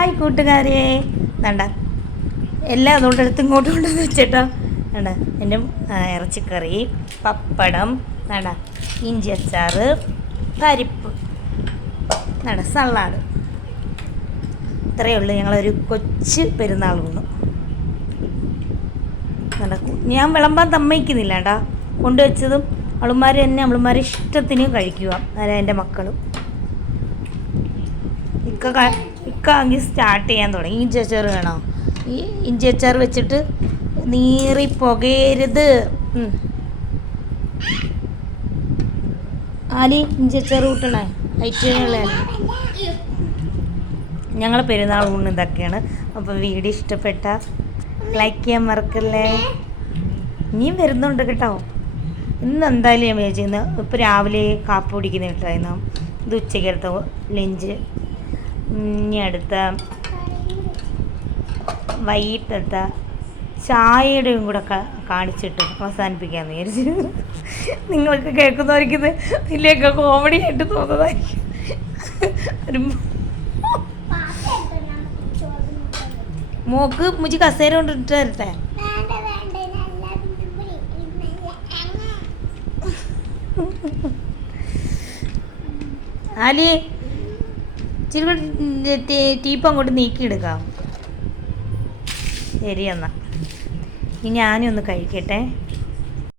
Hi കൂട്ടുകാരെ, വേണ്ട എല്ലാം അതുകൊണ്ട് എടുത്ത് ഇങ്ങോട്ട് കൊണ്ടുവന്ന് വെച്ചിട്ടോ. വേണ്ട എൻ്റെ ഇറച്ചിക്കറി, പപ്പടം, വേണ്ട ഇഞ്ചി അച്ചാർ, പരിപ്പ്, വേണ്ട സലാഡ്. ഇത്രയേ ഉള്ളൂ ഞങ്ങളൊരു കൊച്ചു പെരുന്നാൾ ഊണ്. ഞാൻ വിളമ്പാൻ സമ്മതിക്കുന്നില്ല കേട്ടോ. കൊണ്ടുവച്ചതും അവളുമാർ തന്നെ അവളുമാരെ ഇഷ്ടത്തിന് കഴിക്കുക. അല്ല എൻ്റെ മക്കളും ഇക്ക ആണെങ്കിൽ സ്റ്റാർട്ട് ചെയ്യാൻ തുടങ്ങി. ഇഞ്ചി അച്ചാർ വേണോ? ഈ ഇഞ്ചി അച്ചാർ വെച്ചിട്ട് നീറി പുകയരുത്. ആലി ഇഞ്ചി അച്ചാർ കൂട്ടണേ. ഐറ്റുകളെ ഞങ്ങൾ പെരുന്നാൾ ഊണ് ഇതൊക്കെയാണ്. അപ്പോൾ വീഡിയോ ഇഷ്ടപ്പെട്ട ലൈക്ക് ചെയ്യാൻ മറക്കല്ലേ. ഇനിയും വരുന്നുണ്ട് കേട്ടോ. ഇന്ന് എന്തായാലും ഞാൻ വിചാരിച്ചിരുന്നു. ഇപ്പോൾ രാവിലെ കാപ്പി കുടിക്കുന്ന കേട്ടായിരുന്നു. ഇത് ഉച്ചയ്ക്കടുത്ത ലഞ്ച്. ഇനി അടുത്ത വൈകിട്ടത്തെ ചായയുടെയും കൂടെ കാണിച്ചിട്ട് അവസാനിപ്പിക്കാമെന്ന് വിചാരിച്ചു. നിങ്ങൾക്ക് കേൾക്കുന്നവർക്കിത് ഇതിലേക്ക് കോമഡി ആയിട്ട് തോന്നുന്നതായിരിക്കും. ഒരു മോക്ക് മുജി കസേര കൊണ്ടിട്ട് തരട്ടെ? ആലി ഇച്ചിരി ടീപ്പ് അങ്ങോട്ട് നീക്കിയെടുക്കാം. ശരി എന്നാൽ ഇനി ഞാനും ഒന്ന് കഴിക്കട്ടെ.